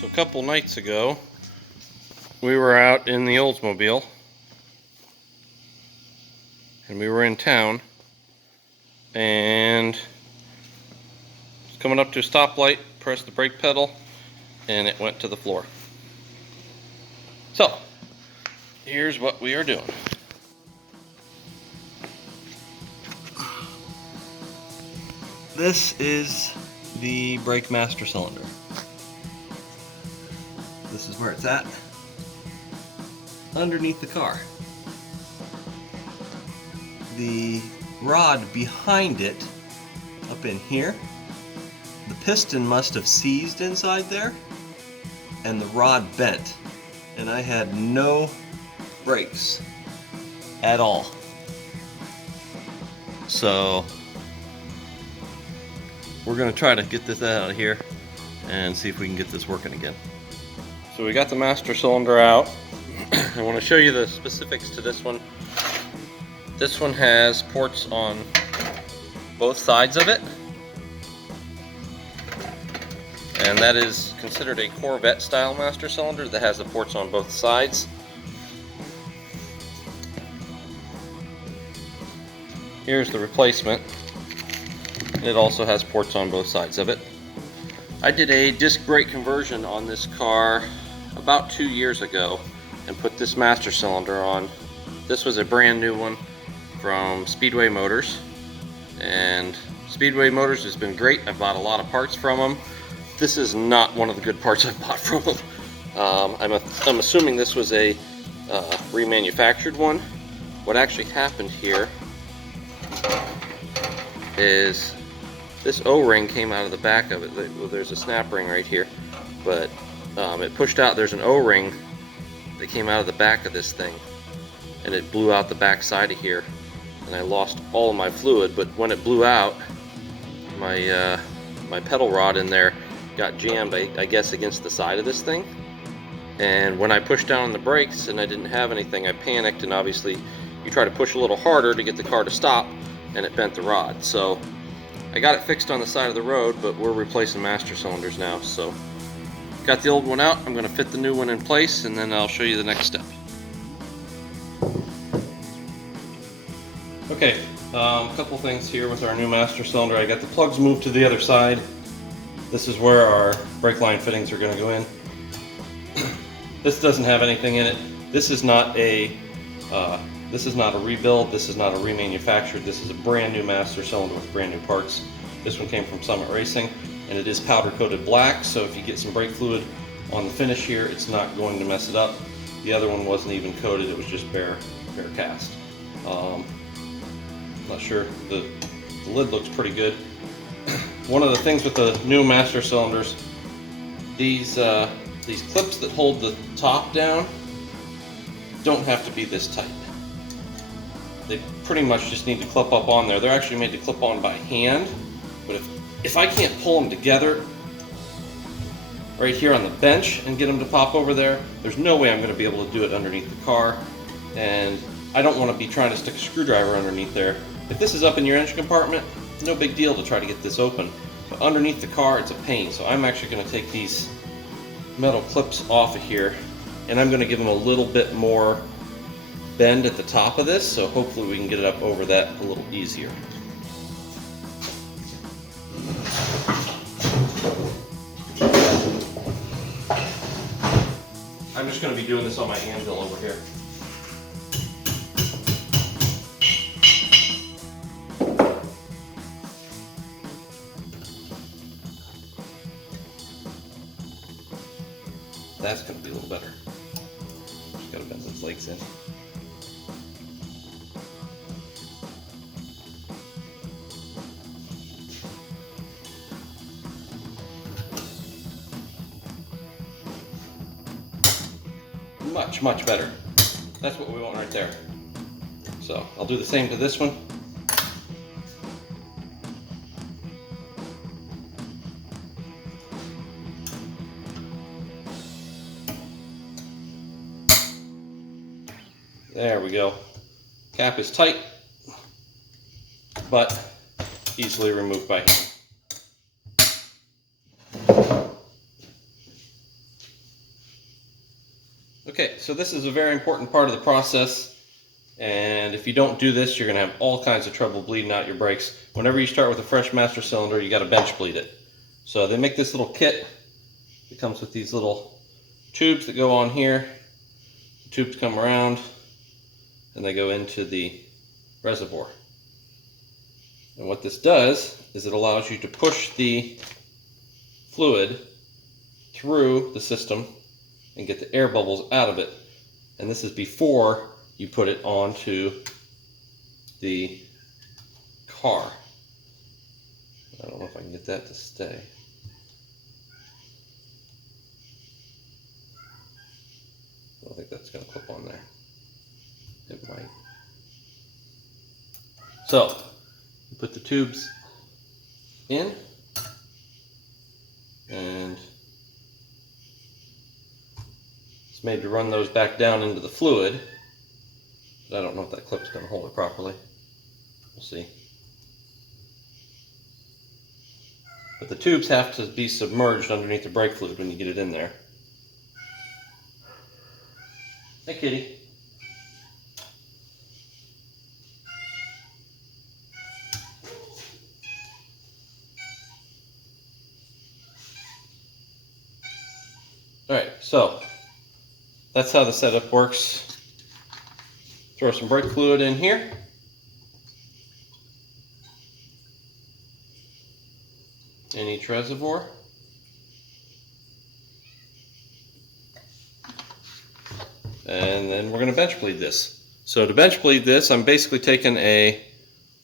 So a couple nights ago, we were out in the Oldsmobile, and we were in town, and coming up to a stoplight, pressed the brake pedal, and it went to the floor. So, here's what we are doing. This is the brake master cylinder. This is where it's at, underneath the car. The rod behind it, up in here, the piston must have seized inside there, and the rod bent, and I had no brakes at all. So we're going to try to get this out of here and see if we can get this working again. So we got the master cylinder out. I want to show you the specifics to this one. This one has ports on both sides of it, and that is considered a Corvette style master cylinder that has the ports on both sides. Here's the replacement. It also has ports on both sides of it. I did a disc brake conversion on this car about 2 years ago and put this master cylinder on. This was a brand new one from Speedway Motors, and Speedway Motors has been great. I've bought a lot of parts from them. This is not one of the good parts I've bought from them. I'm assuming this was a remanufactured one. What actually happened here is this O-ring came out of the back of it. Well, there's a snap ring right here, but it pushed out. There's an O-ring that came out of the back of this thing, and it blew out the back side of here, and I lost all of my fluid. But when it blew out, my my pedal rod in there got jammed, I guess, against the side of this thing. And when I pushed down on the brakes and I didn't have anything, I panicked, and obviously you try to push a little harder to get the car to stop, and it bent the rod. So I got it fixed on the side of the road, but we're replacing master cylinders now. So got the old one out. I'm going to fit the new one in place, and then I'll show you the next step. Okay, a couple things here with our new master cylinder. I got the plugs moved to the other side. This is where our brake line fittings are going to go in. This doesn't have anything in it. This is not a rebuild. This is not a remanufactured. This is a brand new master cylinder with brand new parts. This one came from Summit Racing, and it is powder coated black, so if you get some brake fluid on the finish here, it's not going to mess it up. The other one wasn't even coated, it was just bare cast. Not sure, the lid looks pretty good. One of the things with the new master cylinders, these clips that hold the top down don't have to be this tight. They pretty much just need to clip up on there. They're actually made to clip on by hand, but if I can't pull them together right here on the bench and get them to pop over there, there's no way I'm going to be able to do it underneath the car, and I don't want to be trying to stick a screwdriver underneath there. If this is up in your engine compartment, no big deal to try to get this open, but underneath the car it's a pain. So I'm actually going to take these metal clips off of here, and I'm going to give them a little bit more bend at the top of this, so hopefully we can get it up over that a little easier. I'm just going to be doing this on my anvil over here. That's going to be a little better. Just got to bend those legs in. Much better. That's what we want right there. So I'll do the same to this one. There we go. Cap is tight, but easily removed by hand. Okay, so this is a very important part of the process, and if you don't do this, you're going to have all kinds of trouble bleeding out your brakes. Whenever you start with a fresh master cylinder, you got to bench bleed it. So they make this little kit. It comes with these little tubes that go on here. The tubes come around and they go into the reservoir. And what this does is it allows you to push the fluid through the system and get the air bubbles out of it. And this is before you put it onto the car. I don't know if I can get that to stay. I don't think that's going to clip on there. It might. So, you put the tubes in, and it's made to run those back down into the fluid. But I don't know if that clip's going to hold it properly. We'll see. But the tubes have to be submerged underneath the brake fluid when you get it in there. Hey, kitty. Alright, so that's how the setup works. Throw some brake fluid in here. In each reservoir. And then we're going to bench bleed this. So to bench bleed this, I'm basically taking a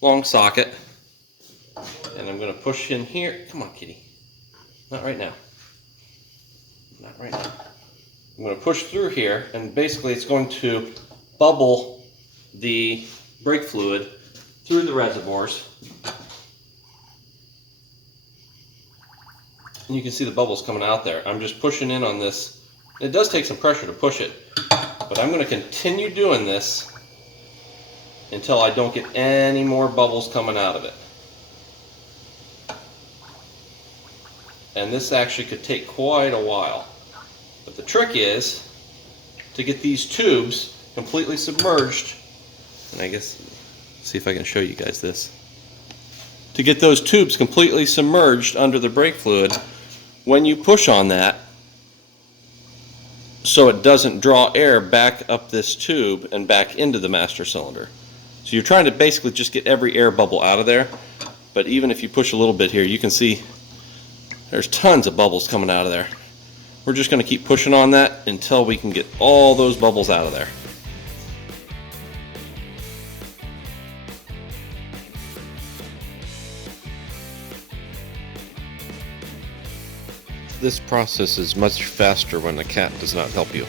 long socket and I'm going to push in here. Come on, kitty. Not right now. Not right now. I'm going to push through here, and basically it's going to bubble the brake fluid through the reservoirs. And you can see the bubbles coming out there. I'm just pushing in on this. It does take some pressure to push it, but I'm going to continue doing this until I don't get any more bubbles coming out of it. And this actually could take quite a while. But the trick is to get these tubes completely submerged, and I guess, see if I can show you guys this. To get those tubes completely submerged under the brake fluid, when you push on that, so it doesn't draw air back up this tube and back into the master cylinder. So you're trying to basically just get every air bubble out of there, but even if you push a little bit here, you can see there's tons of bubbles coming out of there. We're just going to keep pushing on that until we can get all those bubbles out of there. This process is much faster when the cat does not help you.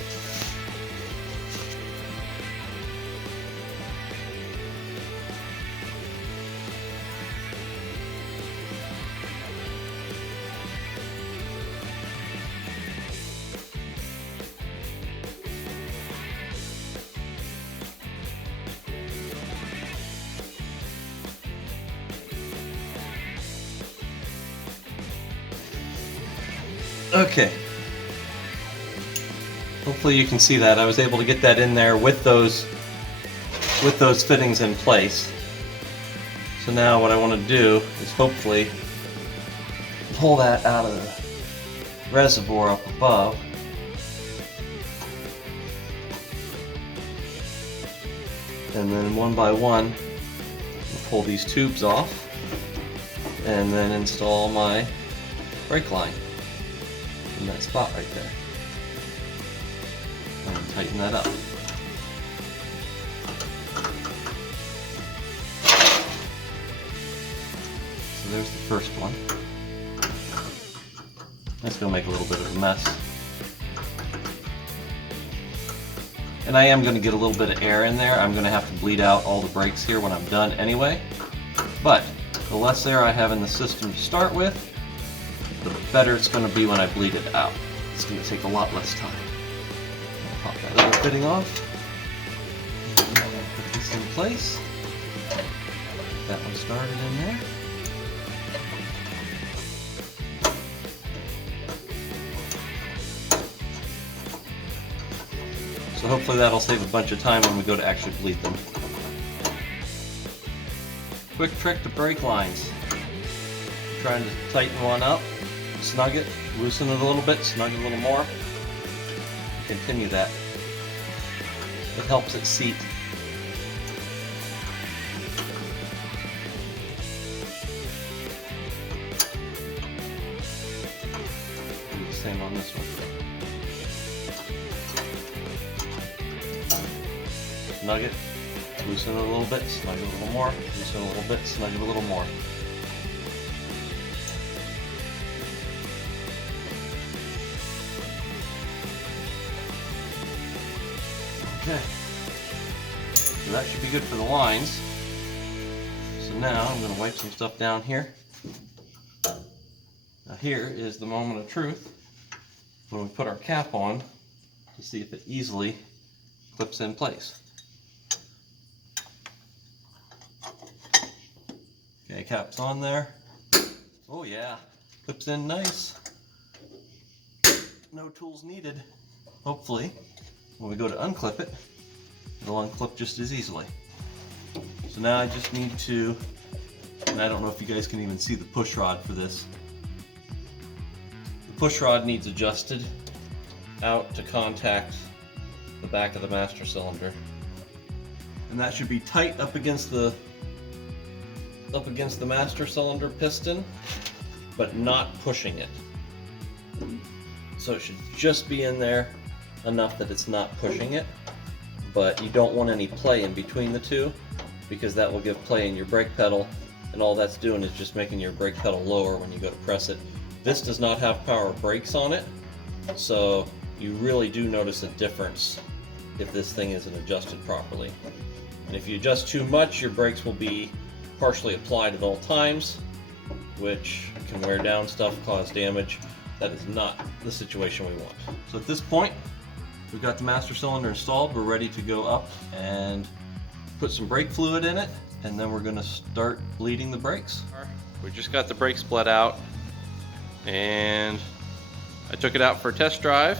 Okay. Hopefully you can see that. I was able to get that in there with those fittings in place. So now what I want to do is hopefully pull that out of the reservoir up above. And then one by one, I'll pull these tubes off and then install my brake line in that spot right there. And tighten that up. So there's the first one. That's going to make a little bit of a mess. And I am going to get a little bit of air in there. I'm going to have to bleed out all the brakes here when I'm done anyway. But the less air I have in the system to start with, the better it's going to be when I bleed it out. It's going to take a lot less time. I'll pop that little fitting off. And I'm going to put this in place. Get that one started in there. So hopefully that'll save a bunch of time when we go to actually bleed them. Quick trick to brake lines. Trying to tighten one up, snug it, loosen it a little bit, snug it a little more. Continue that. It helps it seat. Do the same on this one. Snug it, loosen it a little bit, snug it a little more, loosen it a little bit, snug it a little more. Okay, so that should be good for the lines. So now I'm going to wipe some stuff down here. Now here is the moment of truth when we put our cap on to see if it easily clips in place. Okay, cap's on there. Oh yeah, clips in nice. No tools needed, hopefully. When we go to unclip it, it'll unclip just as easily. So now I just need to, and I don't know if you guys can even see the push rod for this. The push rod needs adjusted out to contact the back of the master cylinder. And that should be tight up against the master cylinder piston, but not pushing it. So it should just be in there enough that it's not pushing it, but you don't want any play in between the two, because that will give play in your brake pedal, and all that's doing is just making your brake pedal lower when you go to press it. This does not have power brakes on it, so you really do notice a difference if this thing isn't adjusted properly. And if you adjust too much, your brakes will be partially applied at all times, which can wear down stuff, cause damage. That is not the situation we want. So at this point, we've got the master cylinder installed. We're ready to go up and put some brake fluid in it, and then we're going to start bleeding the brakes. We just got the brake split out, and I took it out for a test drive.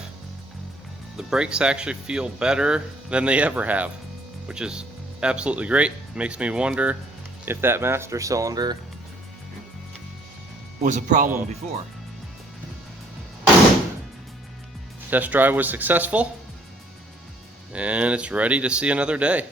The brakes actually feel better than they ever have, which is absolutely great. Makes me wonder if that master cylinder was a problem before. Test drive was successful, and it's ready to see another day.